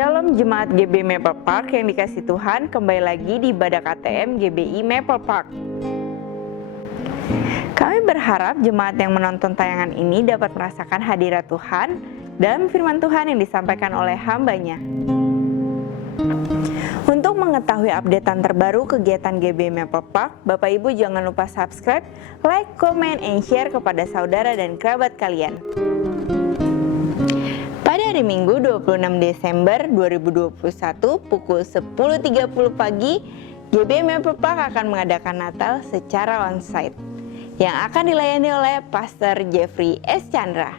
Shalom Jemaat GB Maple Park yang dikasih Tuhan, kembali lagi di Ibadah KTM GBI Maple Park. Kami berharap jemaat yang menonton tayangan ini dapat merasakan hadirat Tuhan dalam firman Tuhan yang disampaikan oleh hamba-Nya. Untuk mengetahui updatean terbaru kegiatan GB Maple Park, Bapak Ibu jangan lupa subscribe, like, comment, and share kepada saudara dan kerabat kalian. Pada hari Minggu 26 Desember 2021 pukul 10.30 pagi, GB Maple Park akan mengadakan Natal secara onsite yang akan dilayani oleh Pastor Jeffrey S. Chandra.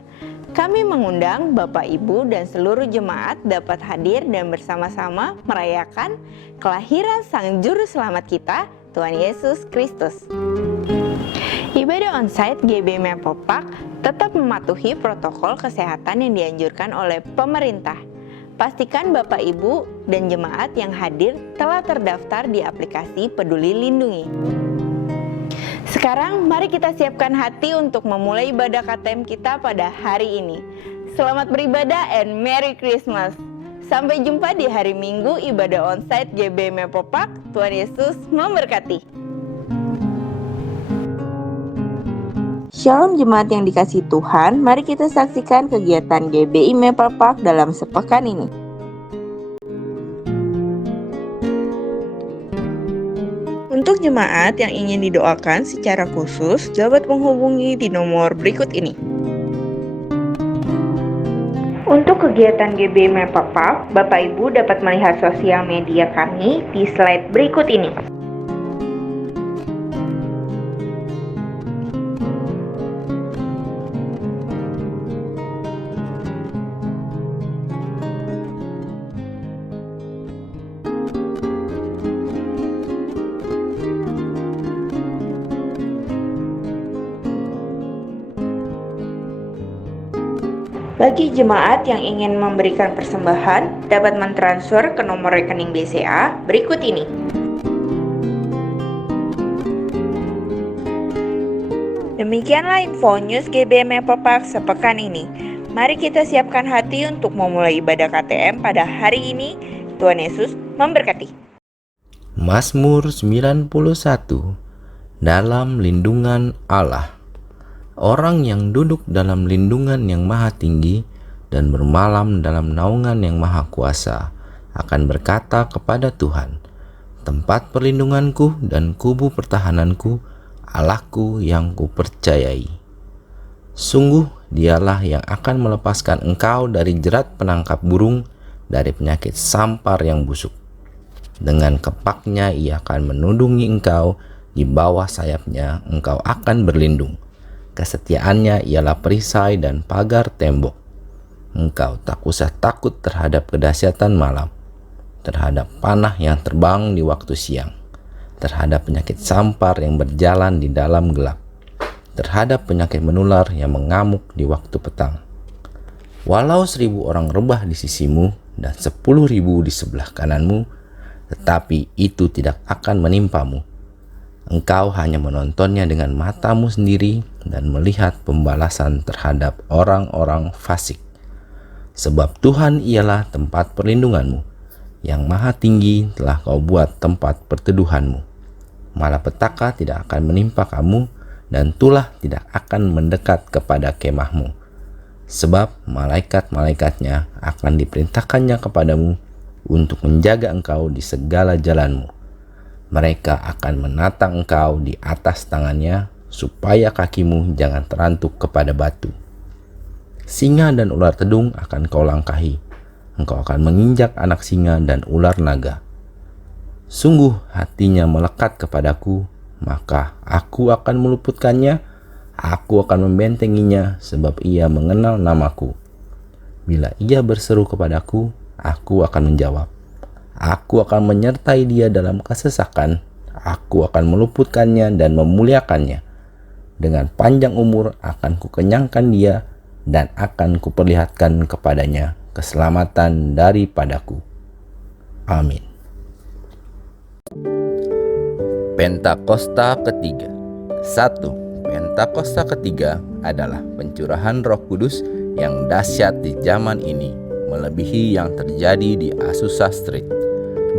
Kami mengundang Bapak Ibu dan seluruh jemaat dapat hadir dan bersama-sama merayakan kelahiran Sang Juru Selamat kita, Tuhan Yesus Kristus. Ibadah onsite GB Maple Park tetap mematuhi protokol kesehatan yang dianjurkan oleh pemerintah. Pastikan Bapak Ibu dan jemaat yang hadir telah terdaftar di aplikasi Peduli Lindungi. Sekarang mari kita siapkan hati untuk memulai ibadah KTM kita pada hari ini. Selamat beribadah and Merry Christmas. Sampai jumpa di hari Minggu ibadah onsite GB Maple Park. Tuhan Yesus memberkati. Shalom jemaat yang dikasihi Tuhan, mari kita saksikan kegiatan GBI Maple Park dalam sepekan ini. Untuk jemaat yang ingin didoakan secara khusus, dapat menghubungi di nomor berikut ini. Untuk kegiatan GB Maple Park, Bapak Ibu dapat melihat sosial media kami di slide berikut ini. Bagi jemaat yang ingin memberikan persembahan, dapat mentransfer ke nomor rekening BCA berikut ini. Demikianlah info news GB Maple Park sepekan ini. Mari kita siapkan hati untuk memulai ibadah KTM pada hari ini. Tuhan Yesus memberkati. Mazmur 91. Dalam lindungan Allah. Orang yang duduk dalam lindungan yang maha tinggi dan bermalam dalam naungan yang maha kuasa akan berkata kepada Tuhan, tempat perlindunganku dan kubu pertahananku, Allahku yang kupercayai. Sungguh dialah yang akan melepaskan engkau dari jerat penangkap burung, dari penyakit sampar yang busuk. Dengan kepaknya ia akan menudungi engkau, di bawah sayapnya engkau akan berlindung. Kesetiaannya ialah perisai dan pagar tembok. Engkau tak usah takut terhadap kedahsyatan malam, terhadap panah yang terbang di waktu siang, terhadap penyakit sampar yang berjalan di dalam gelap, terhadap penyakit menular yang mengamuk di waktu petang. Walau 1.000 orang rebah di sisimu dan 10.000 di sebelah kananmu, tetapi itu tidak akan menimpamu. Engkau hanya menontonnya dengan matamu sendiri dan melihat pembalasan terhadap orang-orang fasik. Sebab Tuhan ialah tempat perlindunganmu, yang maha tinggi telah kau buat tempat perteduhanmu. Malapetaka tidak akan menimpa kamu, dan tulah tidak akan mendekat kepada kemahmu. Sebab malaikat-malaikatnya akan diperintahkannya kepadamu untuk menjaga engkau di segala jalanmu. Mereka akan menatang engkau di atas tangannya, supaya kakimu jangan terantuk kepada batu. Singa dan ular tedung akan kau langkahi. Engkau akan menginjak anak singa dan ular naga. Sungguh hatinya melekat kepadaku, maka aku akan meluputkannya. Aku akan membentenginya, sebab ia mengenal namaku. Bila ia berseru kepadaku, aku akan menjawab. Aku akan menyertai dia dalam kesesakan. Aku akan meluputkannya dan memuliakannya. Dengan panjang umur akan kukenyangkan dia dan akan kuperlihatkan kepadanya keselamatan daripadaku. Amin. Pentakosta ketiga. 1. Pentakosta ketiga adalah pencurahan Roh Kudus yang dahsyat di zaman ini melebihi yang terjadi di Azusa Street.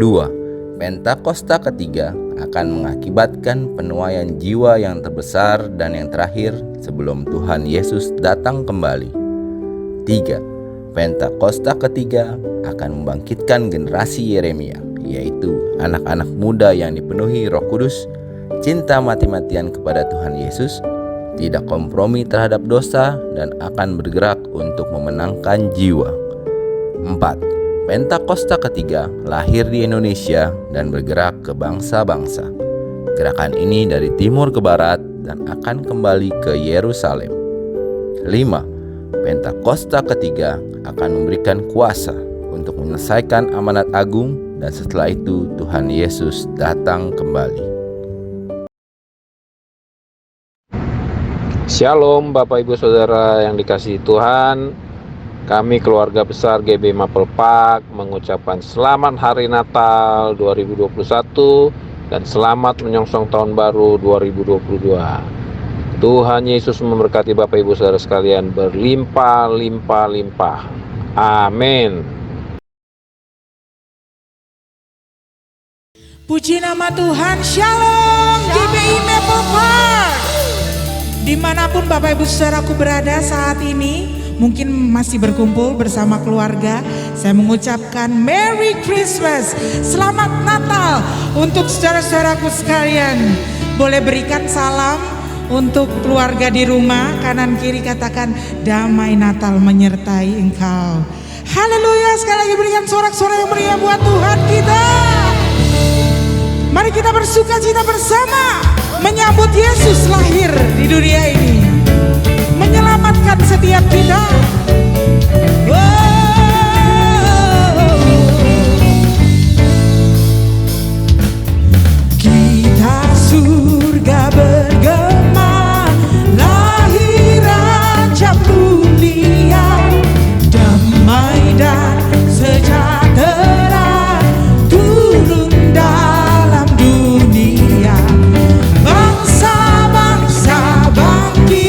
2. Pentakosta ketiga akan mengakibatkan penuaian jiwa yang terbesar dan yang terakhir sebelum Tuhan Yesus datang kembali. 3. Pentakosta ketiga akan membangkitkan generasi Yeremia, yaitu anak-anak muda yang dipenuhi Roh Kudus, cinta mati-matian kepada Tuhan Yesus, tidak kompromi terhadap dosa, dan akan bergerak untuk memenangkan jiwa. 4. Pentakosta ketiga lahir di Indonesia dan bergerak ke bangsa-bangsa. Gerakan ini dari timur ke barat dan akan kembali ke Yerusalem. 5. Pentakosta ketiga akan memberikan kuasa untuk menyelesaikan amanat agung, dan setelah itu Tuhan Yesus datang kembali. Shalom Bapak Ibu Saudara yang dikasihi Tuhan. Kami keluarga besar GB Mapel Park mengucapkan selamat Hari Natal 2021 dan selamat menyongsong Tahun Baru 2022. Tuhan Yesus memberkati Bapak Ibu Saudara sekalian berlimpah-limpah-limpah. Amin. Puji nama Tuhan. Shalom GBI Maple Park. Dimanapun Bapak Ibu Saudaraku berada saat ini, mungkin masih berkumpul bersama keluarga, saya mengucapkan Merry Christmas, Selamat Natal untuk saudara-saudaraku sekalian. Boleh berikan salam untuk keluarga di rumah, kanan kiri katakan damai Natal menyertai engkau. Haleluya, sekali lagi berikan sorak-sorai yang meriah buat Tuhan kita. Mari kita bersuka cita bersama menyambut Yesus lahir di dunia ini, menyelamatkan setiap kita. Kita surga bergema, lahir Raja mulia, damai dan sejahtera turun dalam dunia. Bangsa-bangsa bangkit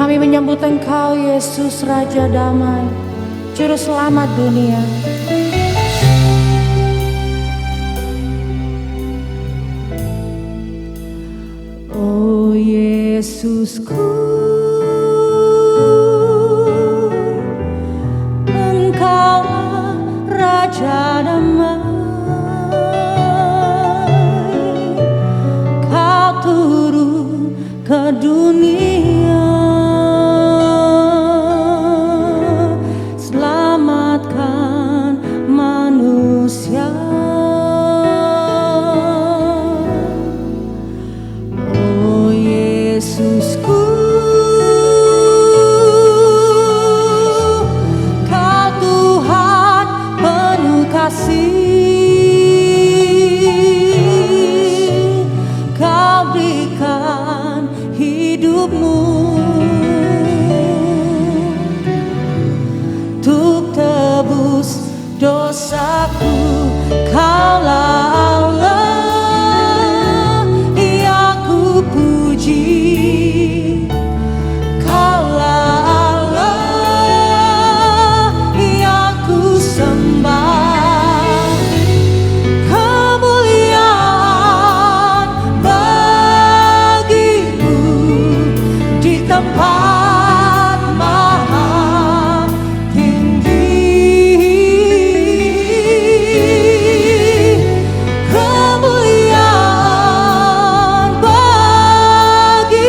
Kami menyambut Engkau, Yesus, Raja Damai, Juru Selamat dunia. Oh Yesusku, Engkaulah Raja Damai. Kau turun ke dunia, selamatkan manusia. Oh Yesusku, Kau Tuhan penuh kasih. Kau berikan hidupmu untuk tebus dosaku. Kaulah Allah yang ku puji. Kaulah Allah yang ku sembah. Kemuliaan bagimu di tempat maha tinggi. Kemuliaan bagimu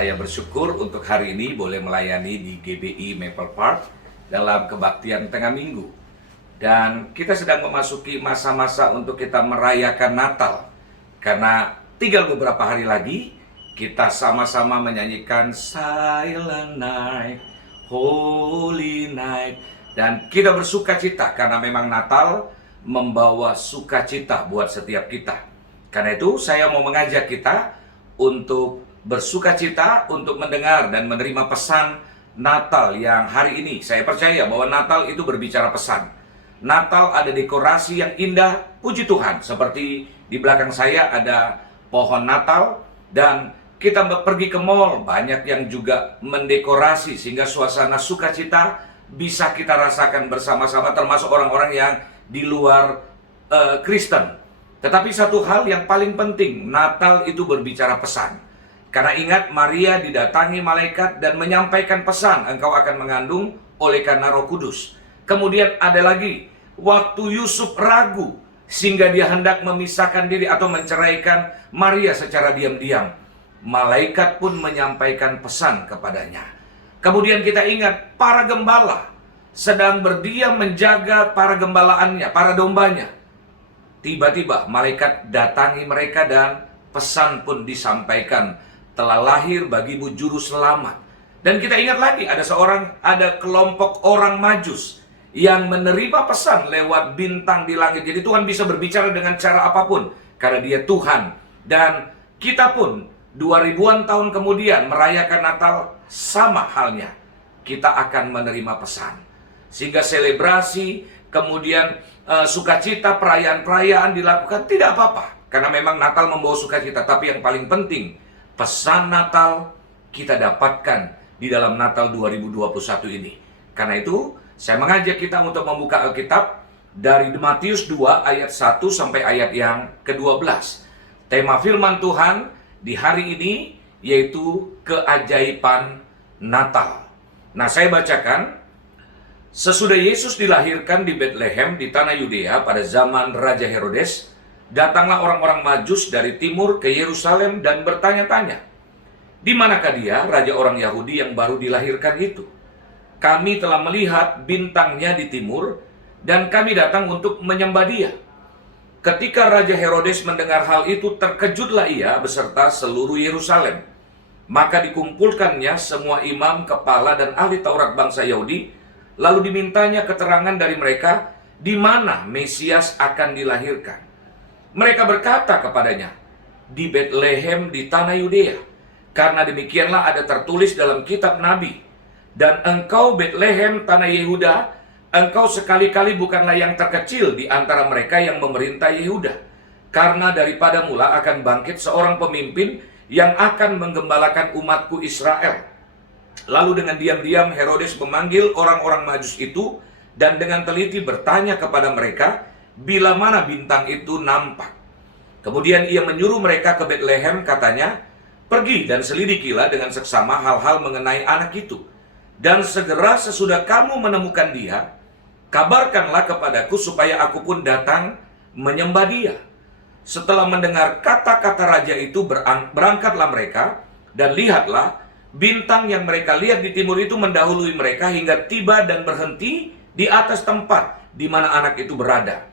Saya bersyukur untuk hari ini boleh melayani di GBI Maple Park dalam kebaktian tengah minggu. Dan kita sedang memasuki masa-masa untuk kita merayakan Natal. Karena tinggal beberapa hari lagi, kita sama-sama menyanyikan Silent Night, Holy Night. Dan kita bersuka cita karena memang Natal membawa sukacita buat setiap kita. Karena itu saya mau mengajak kita untuk bersuka cita, untuk mendengar dan menerima pesan Natal yang hari ini. Saya percaya bahwa Natal itu berbicara pesan. Natal ada dekorasi yang indah, puji Tuhan. Seperti di belakang saya ada pohon Natal dan kita pergi ke mall, banyak yang juga mendekorasi sehingga suasana sukacita bisa kita rasakan bersama-sama, termasuk orang-orang yang di luar Kristen. Tetapi satu hal yang paling penting, Natal itu berbicara pesan. Karena ingat, Maria didatangi malaikat dan menyampaikan pesan, engkau akan mengandung oleh karena Roh Kudus. Kemudian ada lagi, waktu Yusuf ragu sehingga dia hendak memisahkan diri atau menceraikan Maria secara diam-diam, malaikat pun menyampaikan pesan kepadanya. Kemudian kita ingat, para gembala sedang berdiam menjaga para gembalaannya, para dombanya. Tiba-tiba malaikat datangi mereka dan pesan pun disampaikan, telah lahir bagimu juru selamat. Dan kita ingat lagi, ada kelompok orang Majus yang menerima pesan lewat bintang di langit. Jadi Tuhan bisa berbicara dengan cara apapun karena dia Tuhan. Dan kita pun 2000-an tahun kemudian merayakan Natal sama halnya. Kita akan menerima pesan. Sehingga selebrasi, kemudian sukacita, perayaan-perayaan dilakukan, tidak apa-apa. Karena memang Natal membawa sukacita. Tapi yang paling penting, pesan Natal kita dapatkan di dalam Natal 2021 ini. Karena itu, saya mengajak kita untuk membuka Alkitab dari Matius 2 ayat 1 sampai ayat yang ke-12. Tema firman Tuhan di hari ini yaitu keajaiban Natal. Nah, saya bacakan. Sesudah Yesus dilahirkan di Bethlehem di tanah Yudea pada zaman Raja Herodes, datanglah orang-orang Majus dari timur ke Yerusalem dan bertanya-tanya, di manakah dia, raja orang Yahudi yang baru dilahirkan itu? Kami telah melihat bintangnya di timur dan kami datang untuk menyembah dia. Ketika Raja Herodes mendengar hal itu, terkejutlah ia beserta seluruh Yerusalem. Maka dikumpulkannya semua imam, kepala, dan ahli Taurat bangsa Yahudi, lalu dimintanya keterangan dari mereka di mana Mesias akan dilahirkan. Mereka berkata kepadanya, di Bethlehem di tanah Yudea, karena demikianlah ada tertulis dalam kitab Nabi, dan engkau Bethlehem tanah Yehuda, engkau sekali-kali bukanlah yang terkecil di antara mereka yang memerintah Yehuda. Karena daripada mula akan bangkit seorang pemimpin yang akan menggembalakan umatku Israel. Lalu dengan diam-diam Herodes memanggil orang-orang Majus itu dan dengan teliti bertanya kepada mereka bila mana bintang itu nampak. Kemudian ia menyuruh mereka ke Bethlehem, katanya, pergi dan selidikilah dengan seksama hal-hal mengenai anak itu. Dan segera sesudah kamu menemukan dia, kabarkanlah kepadaku supaya aku pun datang menyembah dia. Setelah mendengar kata-kata raja itu, berangkatlah mereka, dan lihatlah, bintang yang mereka lihat di timur itu mendahului mereka hingga tiba dan berhenti di atas tempat di mana anak itu berada.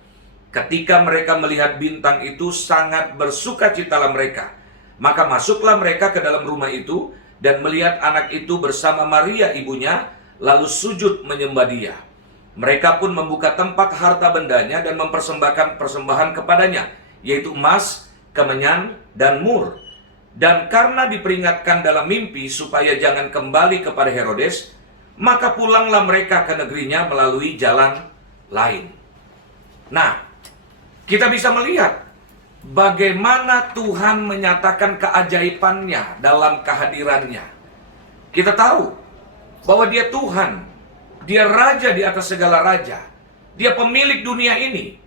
Ketika mereka melihat bintang itu, sangat bersukacitalah mereka. Maka masuklah mereka ke dalam rumah itu, dan melihat anak itu bersama Maria ibunya, lalu sujud menyembah dia. Mereka pun membuka tempat harta bendanya dan mempersembahkan persembahan kepadanya, yaitu emas, kemenyan, dan mur. Dan karena diperingatkan dalam mimpi supaya jangan kembali kepada Herodes, maka pulanglah mereka ke negerinya melalui jalan lain. Nah, kita bisa melihat bagaimana Tuhan menyatakan keajaibannya dalam kehadirannya. Kita tahu bahwa dia Tuhan, dia Raja di atas segala raja, dia pemilik dunia ini.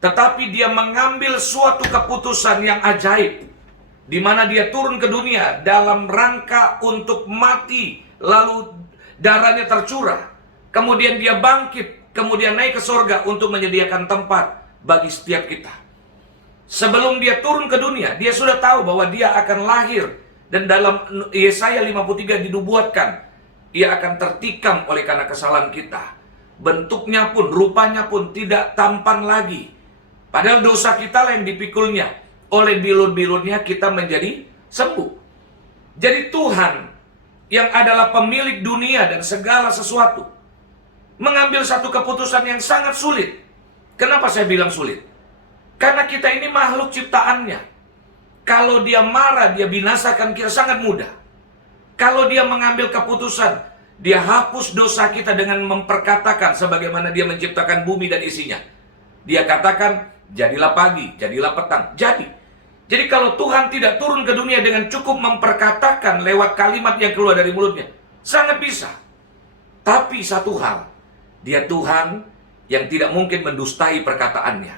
Tetapi dia mengambil suatu keputusan yang ajaib, di mana dia turun ke dunia dalam rangka untuk mati, lalu darahnya tercurah. Kemudian dia bangkit, kemudian naik ke surga untuk menyediakan tempat bagi setiap kita. Sebelum dia turun ke dunia, dia sudah tahu bahwa dia akan lahir Dan dalam Yesaya 53 dinubuatkan, ia akan tertikam oleh karena kesalahan kita. Bentuknya pun, rupanya pun tidak tampan lagi. Padahal dosa kita lah yang dipikulnya. Oleh bilur-bilurnya kita menjadi sembuh. Jadi Tuhan yang adalah pemilik dunia dan segala sesuatu mengambil satu keputusan yang sangat sulit. Kenapa saya bilang sulit? Karena kita ini makhluk ciptaannya. Kalau dia marah, dia binasakan kita sangat mudah. Kalau dia mengambil keputusan, dia hapus dosa kita dengan memperkatakan sebagaimana dia menciptakan bumi dan isinya. Dia katakan, jadilah pagi, jadilah petang. Jadi kalau Tuhan tidak turun ke dunia dengan cukup memperkatakan lewat kalimat yang keluar dari mulutnya, sangat bisa. Tapi satu hal, dia Tuhan yang tidak mungkin mendustai perkataannya.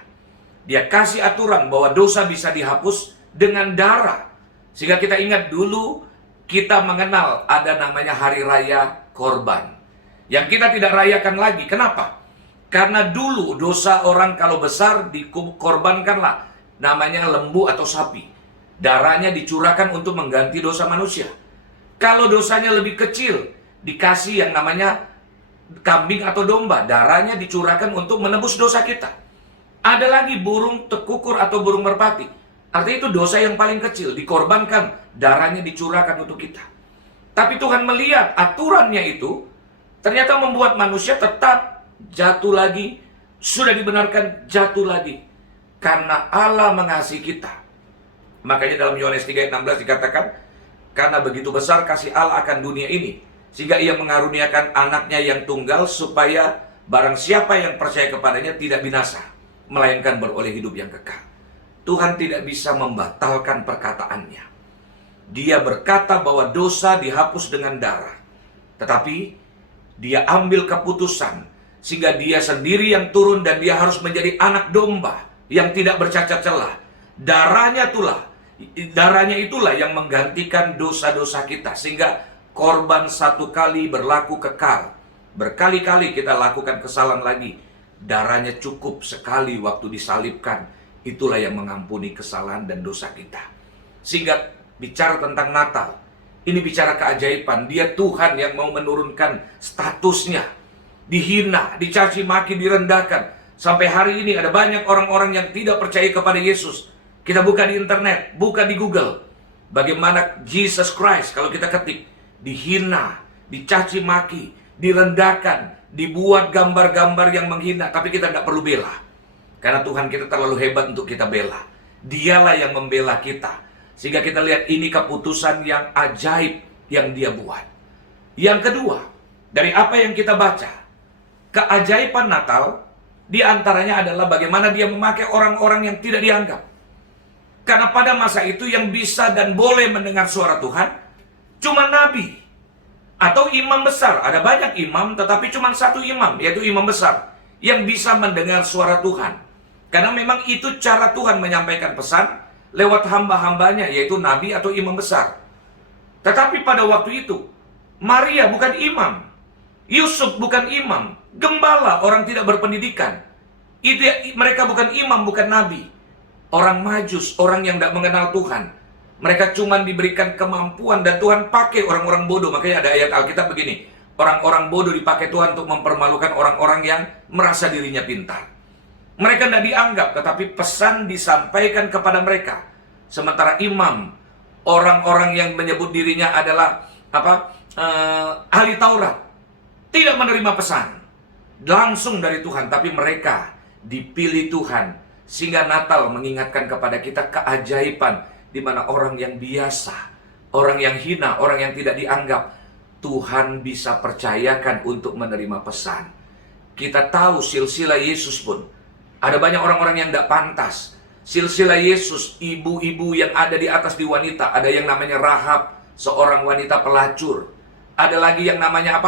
Dia kasih aturan bahwa dosa bisa dihapus dengan darah. Sehingga kita ingat dulu kita mengenal ada namanya hari raya korban, yang kita tidak rayakan lagi. Kenapa? Karena dulu dosa orang kalau besar dikorbankanlah, namanya lembu atau sapi. Darahnya dicurahkan untuk mengganti dosa manusia. Kalau dosanya lebih kecil, dikasih yang namanya kambing atau domba. Darahnya dicurahkan untuk menebus dosa kita. Ada lagi burung tekukur atau burung merpati. Artinya itu dosa yang paling kecil, dikorbankan, darahnya dicurahkan untuk kita. Tapi Tuhan melihat aturannya itu, ternyata membuat manusia tetap jatuh lagi, sudah dibenarkan jatuh lagi. Karena Allah mengasihi kita. Makanya dalam Yohanes 3:16 dikatakan, karena begitu besar kasih Allah akan dunia ini, sehingga ia mengaruniakan anaknya yang tunggal, supaya barang siapa yang percaya kepadanya tidak binasa, melainkan beroleh hidup yang kekal. Tuhan tidak bisa membatalkan perkataannya. Dia berkata bahwa dosa dihapus dengan darah. Tetapi dia ambil keputusan sehingga dia sendiri yang turun dan dia harus menjadi anak domba yang tidak bercacat celah. Darahnya itulah yang menggantikan dosa-dosa kita, sehingga korban satu kali berlaku kekal. Berkali-kali kita lakukan kesalahan lagi, darahnya cukup sekali waktu disalibkan. Itulah yang mengampuni kesalahan dan dosa kita. Sehingga bicara tentang Natal, ini bicara keajaiban. Dia Tuhan yang mau menurunkan statusnya, dihina, dicaci maki, direndahkan. Sampai hari ini ada banyak orang-orang yang tidak percaya kepada Yesus. Kita buka di internet, buka di Google, bagaimana Jesus Christ, kalau kita ketik, dihina, dicaci maki, direndahkan, dibuat gambar-gambar yang menghina. Tapi kita tidak perlu bela. Karena Tuhan kita terlalu hebat untuk kita bela. Dialah yang membela kita. Sehingga kita lihat ini keputusan yang ajaib yang dia buat. Yang kedua, dari apa yang kita baca, keajaiban Natal, diantaranya adalah bagaimana dia memakai orang-orang yang tidak dianggap. Karena pada masa itu yang bisa dan boleh mendengar suara Tuhan, cuma nabi atau imam besar. Ada banyak imam, tetapi cuma satu imam, yaitu imam besar, yang bisa mendengar suara Tuhan. Karena memang itu cara Tuhan menyampaikan pesan lewat hamba-hambanya, yaitu nabi atau imam besar. Tetapi pada waktu itu, Maria bukan imam, Yusuf bukan imam, gembala, orang tidak berpendidikan. Mereka bukan imam, bukan nabi. Orang majus, orang yang tidak mengenal Tuhan. Mereka cuma diberikan kemampuan dan Tuhan pakai orang-orang bodoh. Makanya ada ayat Alkitab begini, orang-orang bodoh dipakai Tuhan untuk mempermalukan orang-orang yang merasa dirinya pintar. Mereka tidak dianggap, tetapi pesan disampaikan kepada mereka. Sementara imam, orang-orang yang menyebut dirinya adalah ahli Taurat, tidak menerima pesan langsung dari Tuhan. Tapi mereka dipilih Tuhan, sehingga Natal mengingatkan kepada kita keajaiban, di mana orang yang biasa, orang yang hina, orang yang tidak dianggap, Tuhan bisa percayakan untuk menerima pesan. Kita tahu silsilah Yesus pun ada banyak orang-orang yang tidak pantas. Silsilah Yesus, ibu-ibu yang ada di atas di wanita. Ada yang namanya Rahab, seorang wanita pelacur. Ada lagi yang namanya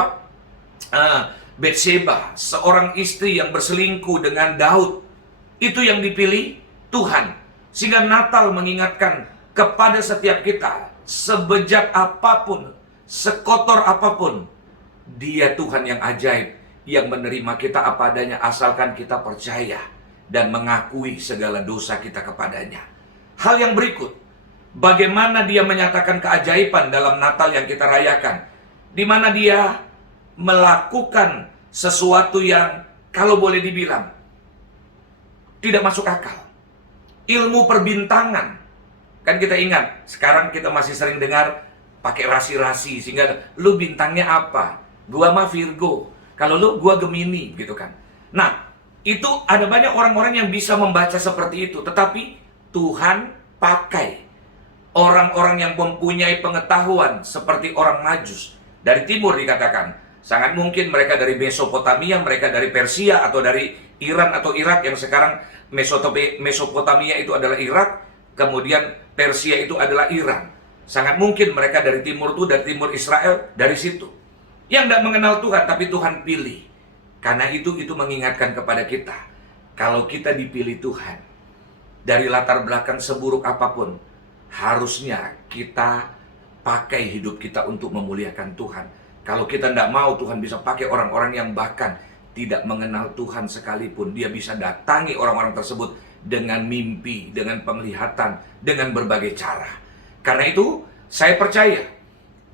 Betseba, seorang istri yang berselingkuh dengan Daud. Itu yang dipilih Tuhan. Sehingga Natal mengingatkan kepada setiap kita, sebejat apapun, sekotor apapun, Dia Tuhan yang ajaib, yang menerima kita apa adanya asalkan kita percaya dan mengakui segala dosa kita kepadanya. Hal yang berikut, bagaimana dia menyatakan keajaiban dalam Natal yang kita rayakan, di mana dia melakukan sesuatu yang kalau boleh dibilang tidak masuk akal. Ilmu perbintangan. Kan kita ingat, sekarang kita masih sering dengar pakai rasi-rasi, sehingga lu bintangnya apa? Gua mah Virgo. Kalau lu, gua Gemini, gitu kan. Nah, itu ada banyak orang-orang yang bisa membaca seperti itu, tetapi Tuhan pakai orang-orang yang mempunyai pengetahuan seperti orang Majus. Dari timur dikatakan, sangat mungkin mereka dari Mesopotamia, mereka dari Persia atau dari Iran atau Irak, yang sekarang Mesopotamia itu adalah Irak, kemudian Persia itu adalah Iran. Sangat mungkin mereka dari timur itu, dari timur Israel, dari situ. Yang tidak mengenal Tuhan, tapi Tuhan pilih. Karena itu mengingatkan kepada kita, kalau kita dipilih Tuhan, dari latar belakang seburuk apapun, harusnya kita pakai hidup kita untuk memuliakan Tuhan. Kalau kita tidak mau, Tuhan bisa pakai orang-orang yang bahkan tidak mengenal Tuhan sekalipun. Dia bisa datangi orang-orang tersebut dengan mimpi, dengan penglihatan, dengan berbagai cara. Karena itu, saya percaya,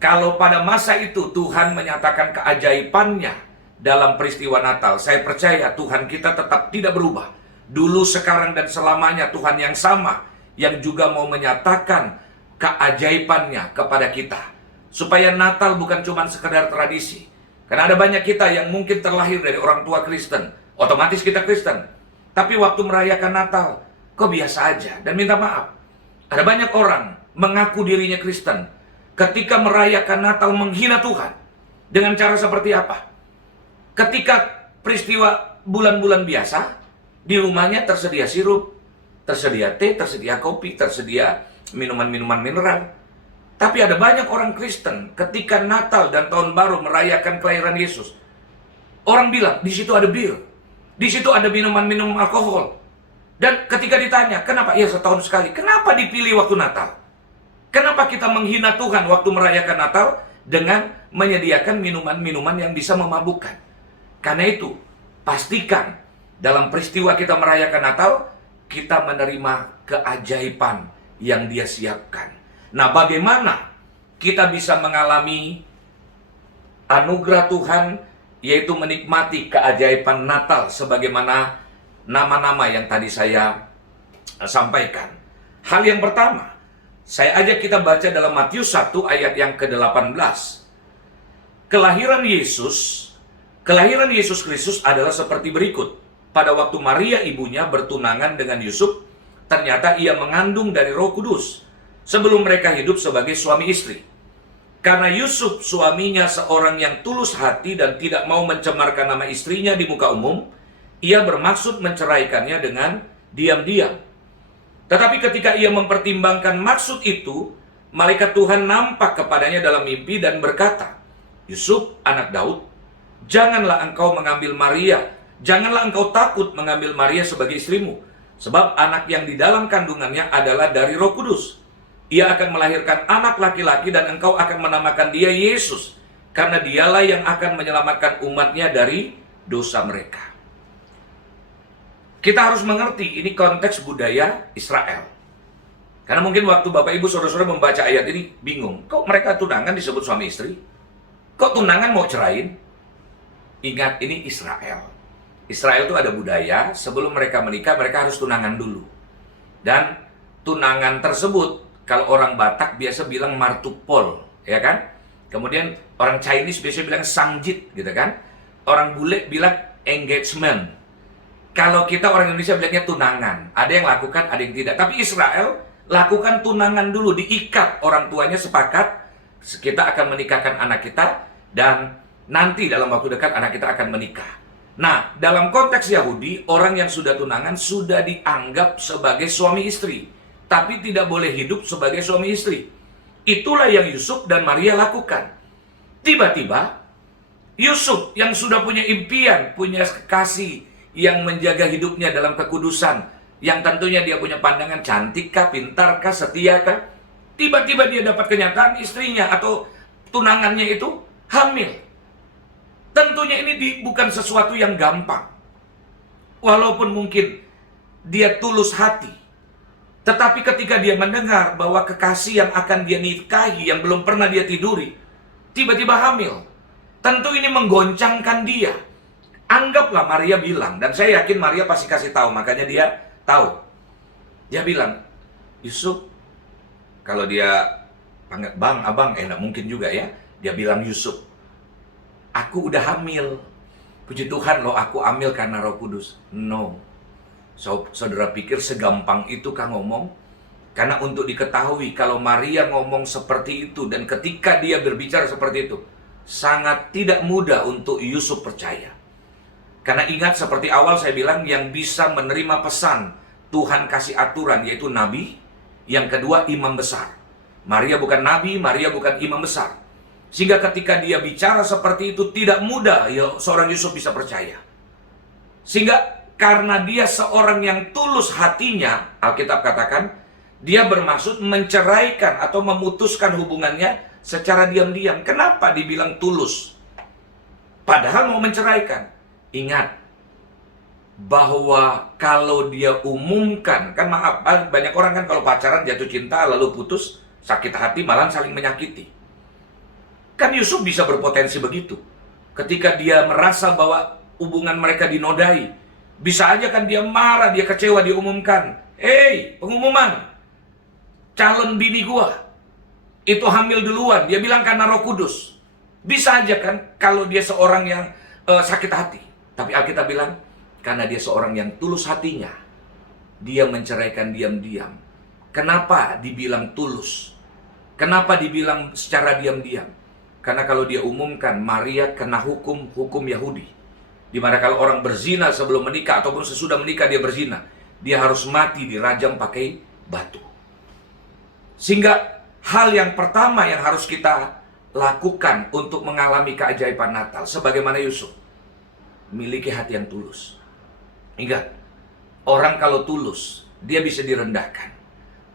kalau pada masa itu Tuhan menyatakan keajaibannya dalam peristiwa Natal, saya percaya Tuhan kita tetap tidak berubah. Dulu, sekarang, dan selamanya Tuhan yang sama, yang juga mau menyatakan keajaibannya kepada kita. Supaya Natal bukan cuma sekedar tradisi. Karena ada banyak kita yang mungkin terlahir dari orang tua Kristen, otomatis kita Kristen. Tapi waktu merayakan Natal, kok biasa aja, dan minta maaf. Ada banyak orang mengaku dirinya Kristen, ketika merayakan Natal menghina Tuhan. Dengan cara seperti apa? Ketika peristiwa bulan-bulan biasa, di rumahnya tersedia sirup, tersedia teh, tersedia kopi, tersedia minuman-minuman mineral. Tapi ada banyak orang Kristen ketika Natal dan Tahun Baru merayakan kelahiran Yesus. Orang bilang, di situ ada bir, di situ ada minuman-minum alkohol. Dan ketika ditanya, kenapa? Ya, setahun sekali. Kenapa dipilih waktu Natal? Kenapa kita menghina Tuhan waktu merayakan Natal dengan menyediakan minuman-minuman yang bisa memabukkan? Karena itu, pastikan dalam peristiwa kita merayakan Natal, kita menerima keajaiban yang Dia siapkan. Nah, bagaimana kita bisa mengalami anugerah Tuhan, yaitu menikmati keajaiban Natal sebagaimana nama-nama yang tadi saya sampaikan. Hal yang pertama, saya ajak kita baca dalam Matius 1 ayat yang ke-18. Kelahiran Yesus Kristus adalah seperti berikut. Pada waktu Maria ibunya bertunangan dengan Yusuf, ternyata ia mengandung dari Roh Kudus sebelum mereka hidup sebagai suami istri. Karena Yusuf suaminya seorang yang tulus hati dan tidak mau mencemarkan nama istrinya di muka umum, ia bermaksud menceraikannya dengan diam-diam. Tetapi ketika ia mempertimbangkan maksud itu, malaikat Tuhan nampak kepadanya dalam mimpi dan berkata, Yusuf, anak Daud, janganlah engkau mengambil Maria, janganlah engkau takut mengambil Maria sebagai istrimu, sebab anak yang di dalam kandungannya adalah dari Roh Kudus. Ia akan melahirkan anak laki-laki dan engkau akan menamakan dia Yesus, karena dialah yang akan menyelamatkan umatnya dari dosa mereka. Kita harus mengerti ini konteks budaya Israel. Karena mungkin waktu Bapak Ibu Saudara-saudara membaca ayat ini bingung. Kok mereka tunangan disebut suami istri? Kok tunangan mau cerain? Ingat, ini Israel. Israel itu ada budaya, sebelum mereka menikah, mereka harus tunangan dulu. Dan tunangan tersebut, kalau orang Batak biasa bilang martupol, ya kan? Kemudian orang Chinese biasa bilang sangjit, gitu kan? Orang bule bilang engagement. Kalau kita orang Indonesia bilangnya tunangan. Ada yang lakukan, ada yang tidak. Tapi Israel lakukan tunangan dulu, diikat, orang tuanya sepakat, kita akan menikahkan anak kita, dan nanti dalam waktu dekat anak kita akan menikah. Nah, dalam konteks Yahudi, orang yang sudah tunangan sudah dianggap sebagai suami istri, tapi tidak boleh hidup sebagai suami istri. Itulah yang Yusuf dan Maria lakukan. Tiba-tiba, Yusuf yang sudah punya impian, punya kekasih yang menjaga hidupnya dalam kekudusan, yang tentunya dia punya pandangan cantikkah, pintarkah, setiakah, tiba-tiba dia dapat kenyataan istrinya atau tunangannya itu hamil. Tentunya ini bukan sesuatu yang gampang. Walaupun mungkin dia tulus hati, Tetapi ketika dia mendengar bahwa kekasih yang akan dia nikahi, yang belum pernah dia tiduri, tiba-tiba hamil, tentu ini menggoncangkan dia. Anggaplah Maria bilang, dan saya yakin Maria pasti kasih tahu, makanya dia tahu. Dia bilang, Yusuf, kalau dia panggil bang, abang, enggak mungkin juga ya. Dia bilang, Yusuf, aku udah hamil. Puji Tuhan loh, aku hamil karena Roh Kudus. No. Saudara pikir segampang itu kah ngomong? Karena untuk diketahui kalau Maria ngomong seperti itu, dan ketika dia berbicara seperti itu, sangat tidak mudah untuk Yusuf percaya. Karena ingat seperti awal saya bilang, yang bisa menerima pesan Tuhan kasih aturan yaitu nabi, yang kedua imam besar. Maria bukan nabi, Maria bukan imam besar. Sehingga ketika dia bicara seperti itu tidak mudah ya seorang Yusuf bisa percaya. Sehingga karena dia seorang yang tulus hatinya, Alkitab katakan, dia bermaksud menceraikan atau memutuskan hubungannya secara diam-diam. Kenapa dibilang tulus? Padahal mau menceraikan. Ingat, bahwa kalau dia umumkan, kan maaf, banyak orang kan kalau pacaran jatuh cinta lalu putus, sakit hati malah saling menyakiti. Kan Yusuf bisa berpotensi begitu. Ketika dia merasa bahwa hubungan mereka dinodai, bisa aja kan dia marah, dia kecewa, dia umumkan, "Hei, pengumuman, calon bini gua itu hamil duluan." Dia bilang karena Roh Kudus. Bisa aja kan kalau dia seorang yang sakit hati. Tapi Alkitab bilang, karena dia seorang yang tulus hatinya, dia menceraikan diam-diam. Kenapa dibilang tulus? Kenapa dibilang secara diam-diam? Karena kalau dia umumkan, Maria kena hukum Yahudi. Dimana kalau orang berzina sebelum menikah ataupun sesudah menikah dia berzina, dia harus mati dirajam pakai batu. Sehingga hal yang pertama yang harus kita lakukan untuk mengalami keajaiban Natal, sebagaimana Yusuf, miliki hati yang tulus. Ingat, orang kalau tulus, dia bisa direndahkan.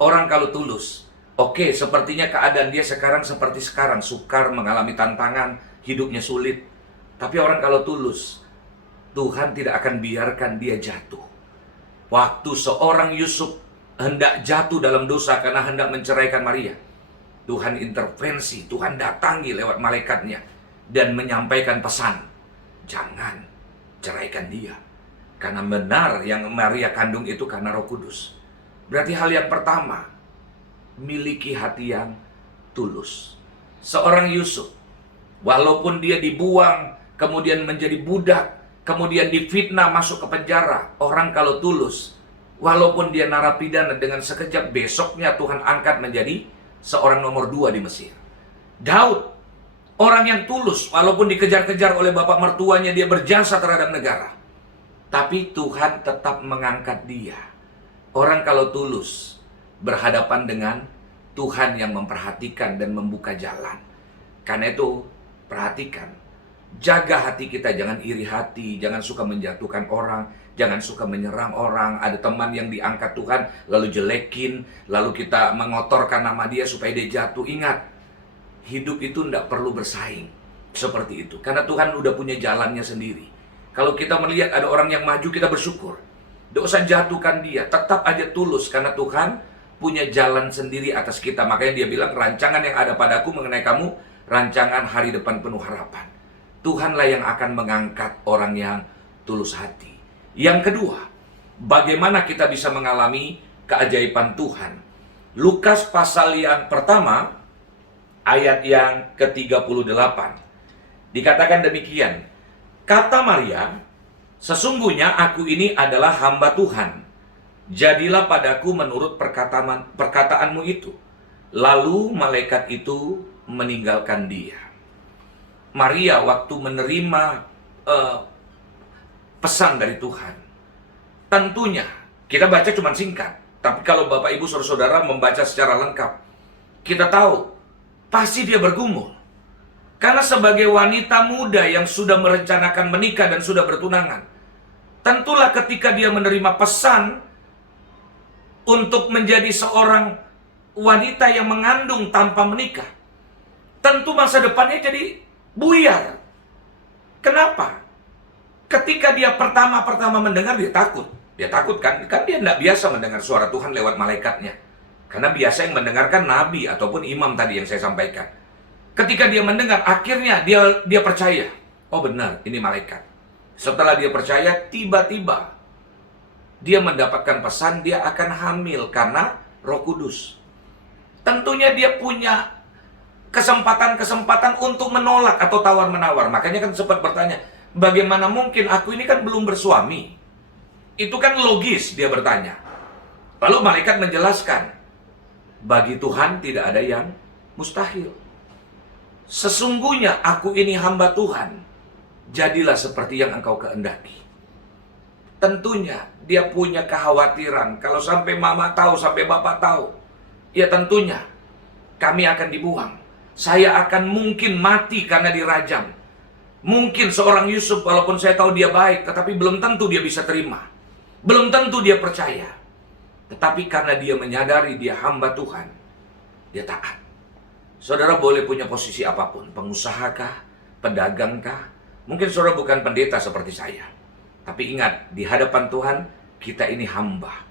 Orang kalau tulus, oke, sepertinya keadaan dia sekarang seperti sekarang, sukar, mengalami tantangan, hidupnya sulit. Tapi orang kalau tulus, Tuhan tidak akan biarkan dia jatuh. Waktu seorang Yusuf hendak jatuh dalam dosa karena hendak menceraikan Maria, Tuhan intervensi, Tuhan datangi lewat malaikatnya dan menyampaikan pesan, jangan ceraikan dia. Karena benar yang Maria kandung itu karena Roh Kudus. Berarti hal yang pertama, miliki hati yang tulus. Seorang Yusuf, walaupun dia dibuang, kemudian menjadi budak, kemudian difitnah masuk ke penjara, orang kalau tulus, walaupun dia narapidana, dengan sekejap besoknya Tuhan angkat menjadi seorang nomor 2 di Mesir. Daud, orang yang tulus, walaupun dikejar-kejar oleh bapak mertuanya, dia berjasa terhadap negara. Tapi Tuhan tetap mengangkat dia. Orang kalau tulus, berhadapan dengan Tuhan yang memperhatikan dan membuka jalan. Karena itu, perhatikan. Jaga hati kita, jangan iri hati, jangan suka menjatuhkan orang, jangan suka menyerang orang. Ada teman yang diangkat Tuhan, lalu jelekin, lalu kita mengotorkan nama dia supaya dia jatuh. Ingat, hidup itu tidak perlu bersaing seperti itu. Karena Tuhan udah punya jalannya sendiri. Kalau kita melihat ada orang yang maju, kita bersyukur. Tidak usah jatuhkan dia, tetap aja tulus. Karena Tuhan punya jalan sendiri atas kita. Makanya dia bilang, rancangan yang ada padaku mengenai kamu, rancangan hari depan penuh harapan. Tuhanlah yang akan mengangkat orang yang tulus hati. Yang kedua, bagaimana kita bisa mengalami keajaiban Tuhan? Lukas pasal yang pertama, ayat yang ke-38. Dikatakan demikian, kata Maria, sesungguhnya aku ini adalah hamba Tuhan. Jadilah padaku menurut perkataanmu itu. Lalu malaikat itu meninggalkan dia. Maria waktu menerima pesan dari Tuhan, tentunya kita baca cuma singkat, tapi kalau Bapak Ibu Saudara membaca secara lengkap, kita tahu pasti dia bergumul. Karena sebagai wanita muda yang sudah merencanakan menikah dan sudah bertunangan, tentulah ketika dia menerima pesan untuk menjadi seorang wanita yang mengandung tanpa menikah, tentu masa depannya jadi buyar. Kenapa? Ketika dia pertama mendengar, dia takut. Dia takut kan dia tidak biasa mendengar suara Tuhan lewat malaikatnya. Karena biasa yang mendengarkan nabi ataupun imam tadi yang saya sampaikan. Ketika dia mendengar, akhirnya dia percaya. Oh benar, ini malaikat. Setelah dia percaya, tiba-tiba dia mendapatkan pesan dia akan hamil karena Roh Kudus. Tentunya dia punya kesempatan untuk menolak atau tawar-menawar. Makanya kan sempat bertanya, bagaimana mungkin aku ini kan belum bersuami? Itu kan logis dia bertanya. Lalu malaikat menjelaskan, bagi Tuhan tidak ada yang mustahil. Sesungguhnya aku ini hamba Tuhan, jadilah seperti yang engkau kehendaki. Tentunya dia punya kekhawatiran, kalau sampai mama tahu, sampai bapak tahu, ya tentunya kami akan dibuang. Saya akan mungkin mati karena dirajam. Mungkin seorang Yusuf, walaupun saya tahu dia baik, tetapi belum tentu dia bisa terima. Belum tentu dia percaya. Tetapi karena dia menyadari dia hamba Tuhan, dia taat. Saudara boleh punya posisi apapun, pengusahakah, pedagangkah, mungkin saudara bukan pendeta seperti saya. Tapi ingat, di hadapan Tuhan, kita ini hamba.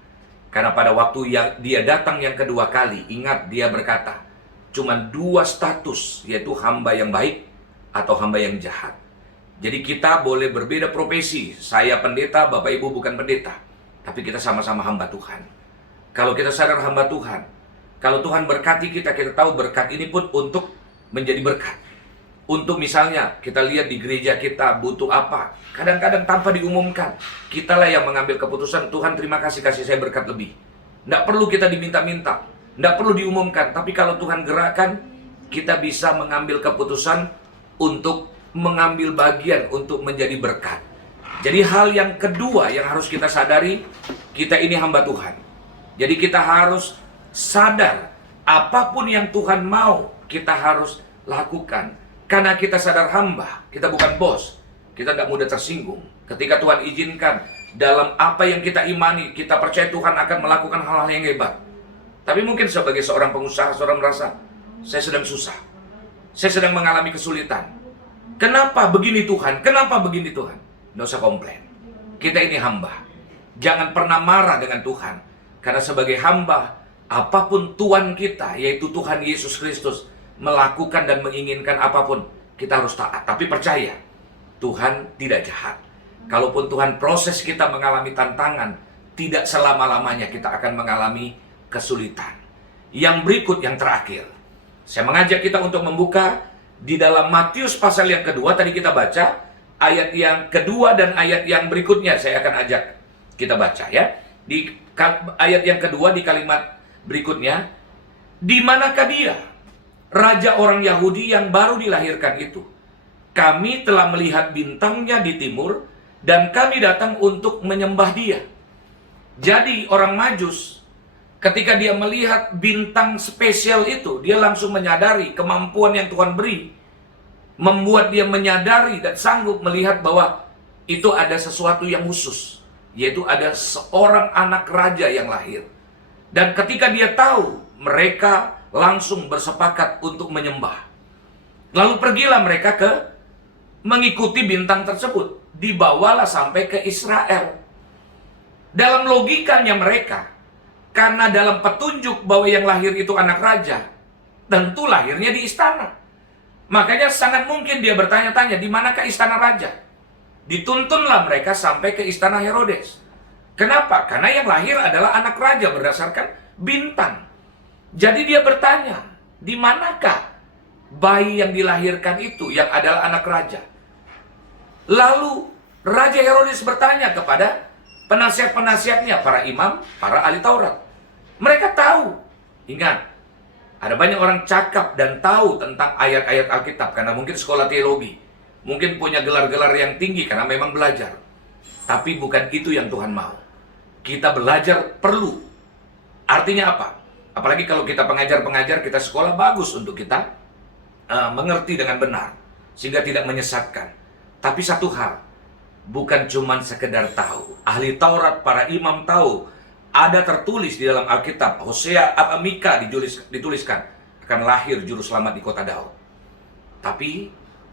Karena pada waktu yang dia datang yang kedua kali, ingat dia berkata, cuma 2 status, yaitu hamba yang baik atau hamba yang jahat. Jadi kita boleh berbeda profesi. Saya pendeta, Bapak Ibu bukan pendeta. Tapi kita sama-sama hamba Tuhan. Kalau kita sadar hamba Tuhan, kalau Tuhan berkati kita tahu berkat ini pun untuk menjadi berkat. Untuk misalnya, kita lihat di gereja kita butuh apa. Kadang-kadang tanpa diumumkan, kitalah yang mengambil keputusan, Tuhan terima kasih saya berkat lebih. Tidak perlu kita diminta-minta, tidak perlu diumumkan. Tapi kalau Tuhan gerakkan, kita bisa mengambil keputusan untuk mengambil bagian untuk menjadi berkat. Jadi hal yang kedua yang harus kita sadari, kita ini hamba Tuhan. Jadi kita harus sadar, apapun yang Tuhan mau, kita harus lakukan. Karena kita sadar hamba, kita bukan bos. Kita tidak mudah tersinggung. Ketika Tuhan izinkan, dalam apa yang kita imani, kita percaya Tuhan akan melakukan hal-hal yang hebat. Tapi mungkin sebagai seorang pengusaha, saudara merasa, saya sedang susah. Saya sedang mengalami kesulitan. Kenapa begini Tuhan? Kenapa begini Tuhan? Tidak usah komplain. Kita ini hamba. Jangan pernah marah dengan Tuhan. Karena sebagai hamba, apapun Tuhan kita, yaitu Tuhan Yesus Kristus, melakukan dan menginginkan apapun, kita harus taat. Tapi percaya, Tuhan tidak jahat. Kalaupun Tuhan proses kita mengalami tantangan, tidak selama-lamanya kita akan mengalami kesulitan. Yang berikut, yang terakhir, saya mengajak kita untuk membuka di dalam Matius pasal yang kedua. Tadi kita baca ayat yang kedua dan ayat yang berikutnya. Saya akan ajak kita baca ya. Di ayat yang kedua, di kalimat berikutnya, di manakah dia, raja orang Yahudi yang baru dilahirkan itu? Kami telah melihat bintangnya di timur, dan kami datang untuk menyembah dia. Jadi orang Majus, ketika dia melihat bintang spesial itu, dia langsung menyadari kemampuan yang Tuhan beri, membuat dia menyadari dan sanggup melihat bahwa itu ada sesuatu yang khusus, yaitu ada seorang anak raja yang lahir. Dan ketika dia tahu, mereka langsung bersepakat untuk menyembah. Lalu pergilah mereka mengikuti bintang tersebut. Dibawalah sampai ke Israel. Dalam logikanya mereka, karena dalam petunjuk bahwa yang lahir itu anak raja, tentu lahirnya di istana. Makanya sangat mungkin dia bertanya-tanya, di manakah istana raja? Dituntunlah mereka sampai ke istana Herodes. Kenapa? Karena yang lahir adalah anak raja berdasarkan bintang. Jadi dia bertanya, di manakah bayi yang dilahirkan itu yang adalah anak raja? Lalu Raja Herodes bertanya kepada penasihat-penasihatnya, para imam, para ahli Taurat. Mereka tahu. Ingat, ada banyak orang cakap dan tahu tentang ayat-ayat Alkitab karena mungkin sekolah teologi, mungkin punya gelar-gelar yang tinggi karena memang belajar. Tapi bukan itu yang Tuhan mau. Kita belajar perlu. Artinya apa? Apalagi kalau kita pengajar-pengajar, kita sekolah bagus untuk kita mengerti dengan benar, sehingga tidak menyesatkan. Tapi satu hal, bukan cuma sekedar tahu. Ahli Taurat, para imam tahu, ada tertulis di dalam Alkitab, Hosea, Mika dituliskan, akan lahir juru selamat di kota Daud. Tapi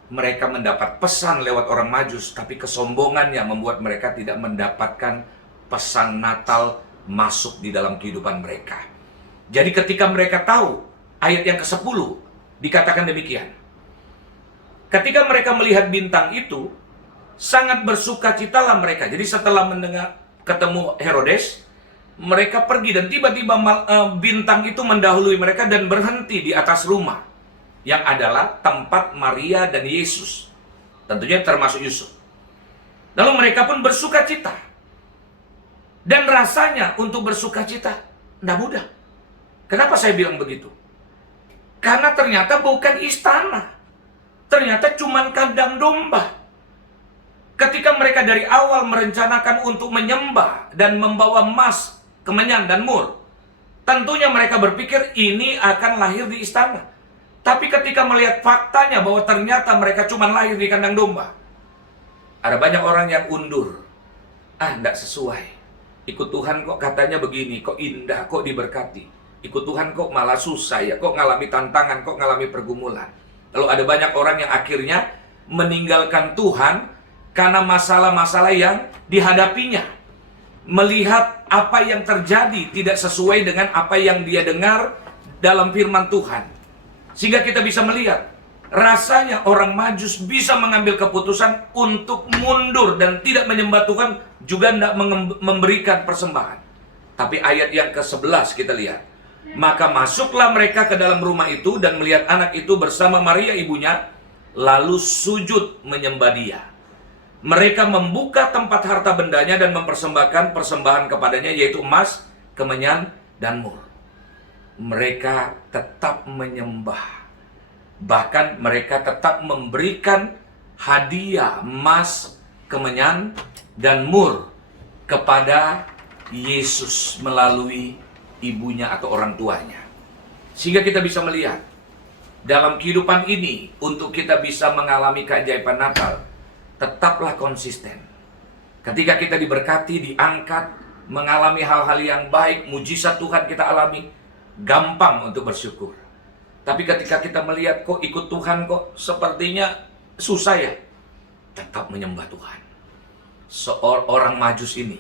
mereka mendapat pesan lewat orang Majus, tapi kesombongannya membuat mereka tidak mendapatkan pesan Natal masuk di dalam kehidupan mereka. Jadi ketika mereka tahu, ayat yang ke-10 dikatakan demikian. Ketika mereka melihat bintang itu, sangat bersukacitalah mereka. Jadi setelah mendengar ketemu Herodes, mereka pergi dan tiba-tiba bintang itu mendahului mereka dan berhenti di atas rumah yang adalah tempat Maria dan Yesus. Tentunya termasuk Yusuf. Lalu mereka pun bersukacita. Dan rasanya untuk bersukacita tidak mudah. Kenapa saya bilang begitu? Karena ternyata bukan istana. Ternyata cuma kandang domba. Ketika mereka dari awal merencanakan untuk menyembah dan membawa emas, kemenyan, dan mur, tentunya mereka berpikir ini akan lahir di istana. Tapi ketika melihat faktanya bahwa ternyata mereka cuma lahir di kandang domba, ada banyak orang yang undur. Tidak sesuai. Ikut Tuhan kok katanya begini, kok indah, kok diberkati. Ikut Tuhan kok malah susah ya, kok ngalami tantangan, kok ngalami pergumulan. Lalu ada banyak orang yang akhirnya meninggalkan Tuhan karena masalah-masalah yang dihadapinya. Melihat apa yang terjadi tidak sesuai dengan apa yang dia dengar dalam firman Tuhan. Sehingga kita bisa melihat, rasanya orang Majus bisa mengambil keputusan untuk mundur dan tidak menyembah Tuhan, juga tidak memberikan persembahan. Tapi ayat yang ke-11 kita lihat. Maka masuklah mereka ke dalam rumah itu dan melihat anak itu bersama Maria ibunya, lalu sujud menyembah dia. Mereka membuka tempat harta bendanya dan mempersembahkan persembahan kepadanya, yaitu emas, kemenyan, dan mur. Mereka tetap menyembah. Bahkan mereka tetap memberikan hadiah emas, kemenyan, dan mur kepada Yesus melalui ibunya atau orang tuanya. Sehingga kita bisa melihat dalam kehidupan ini, untuk kita bisa mengalami keajaiban Natal, tetaplah konsisten. Ketika kita diberkati, diangkat, mengalami hal-hal yang baik, mujizat Tuhan kita alami, gampang untuk bersyukur. Tapi ketika kita melihat kok ikut Tuhan kok sepertinya susah ya, tetap menyembah Tuhan. Seorang Majus ini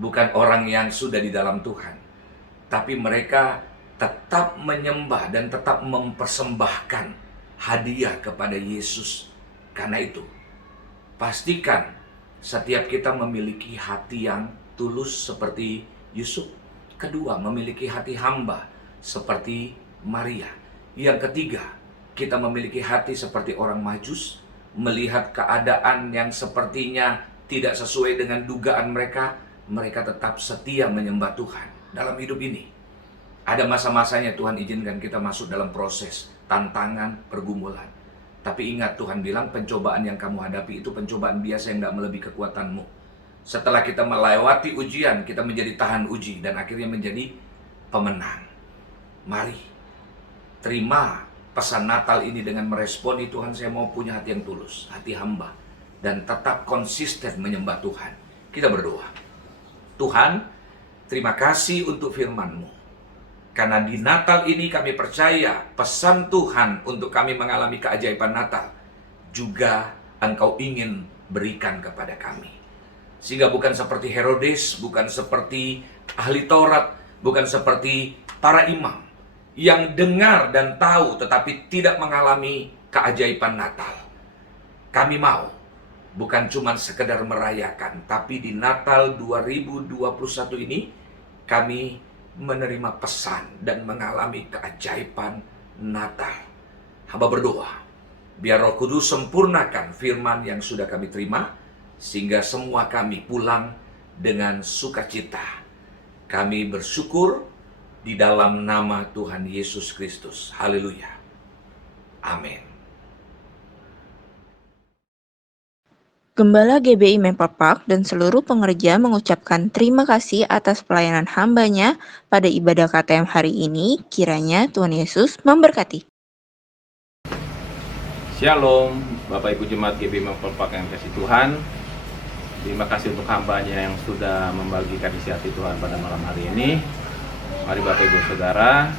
bukan orang yang sudah di dalam Tuhan, tapi mereka tetap menyembah dan tetap mempersembahkan hadiah kepada Yesus. Karena itu, pastikan setiap kita memiliki hati yang tulus seperti Yusuf. Kedua, memiliki hati hamba seperti Maria. Yang ketiga, kita memiliki hati seperti orang Majus, melihat keadaan yang sepertinya tidak sesuai dengan dugaan mereka, mereka tetap setia menyembah Tuhan. Dalam hidup ini, ada masa-masanya Tuhan izinkan kita masuk dalam proses, tantangan, pergumulan. Tapi ingat, Tuhan bilang pencobaan yang kamu hadapi itu pencobaan biasa yang tidak melebihi kekuatanmu. Setelah kita melewati ujian, kita menjadi tahan uji dan akhirnya menjadi pemenang. Mari, terima pesan Natal ini dengan meresponi, Tuhan saya mau punya hati yang tulus, hati hamba, dan tetap konsisten menyembah Tuhan. Kita berdoa. Tuhan, terima kasih untuk firman-Mu. Karena di Natal ini kami percaya pesan Tuhan untuk kami mengalami keajaiban Natal juga Engkau ingin berikan kepada kami. Sehingga bukan seperti Herodes, bukan seperti ahli Taurat, bukan seperti para imam yang dengar dan tahu tetapi tidak mengalami keajaiban Natal. Kami mau bukan cuma sekedar merayakan, tapi di Natal 2021 ini kami menerima pesan dan mengalami keajaiban Natal. Hamba berdoa, biar Roh Kudus sempurnakan firman yang sudah kami terima, sehingga semua kami pulang dengan sukacita. Kami bersyukur di dalam nama Tuhan Yesus Kristus. Haleluya. Amin. Gembala GBI Maple Park dan seluruh pengerja mengucapkan terima kasih atas pelayanan hambanya pada ibadah KTM hari ini. Kiranya Tuhan Yesus memberkati. Shalom, Bapak Ibu Jemaat GBI Maple Park yang kasih Tuhan. Terima kasih untuk hambanya yang sudah membagikan isi hati Tuhan pada malam hari ini. Mari Bapak Ibu Saudara,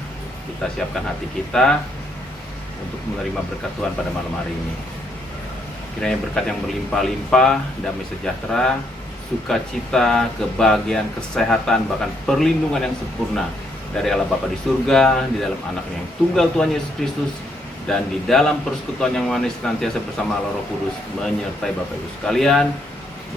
kita siapkan hati kita untuk menerima berkat Tuhan pada malam hari ini. Kiranya berkat yang berlimpah-limpah, damai sejahtera, sukacita, kebahagiaan, kesehatan, bahkan perlindungan yang sempurna dari Allah Bapa di surga, di dalam Anaknya yang tunggal Tuhan Yesus Kristus, dan di dalam persekutuan yang manis senantiasa bersama Allah Roh Kudus menyertai Bapak Ibu sekalian,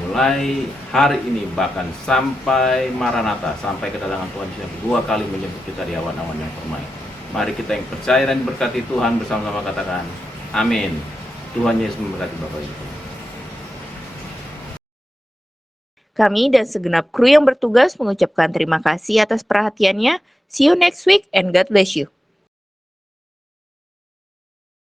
mulai hari ini bahkan sampai Maranatha, sampai kedatangan Tuhan Yesus yang kedua kali menyebut kita di awan-awan yang permai. Mari kita yang percaya dan diberkati Tuhan bersama-sama katakan, amin. Tuhan Yesus memberkati Bapak Ibu. Kami dan segenap kru yang bertugas mengucapkan terima kasih atas perhatiannya. See you next week and God bless you.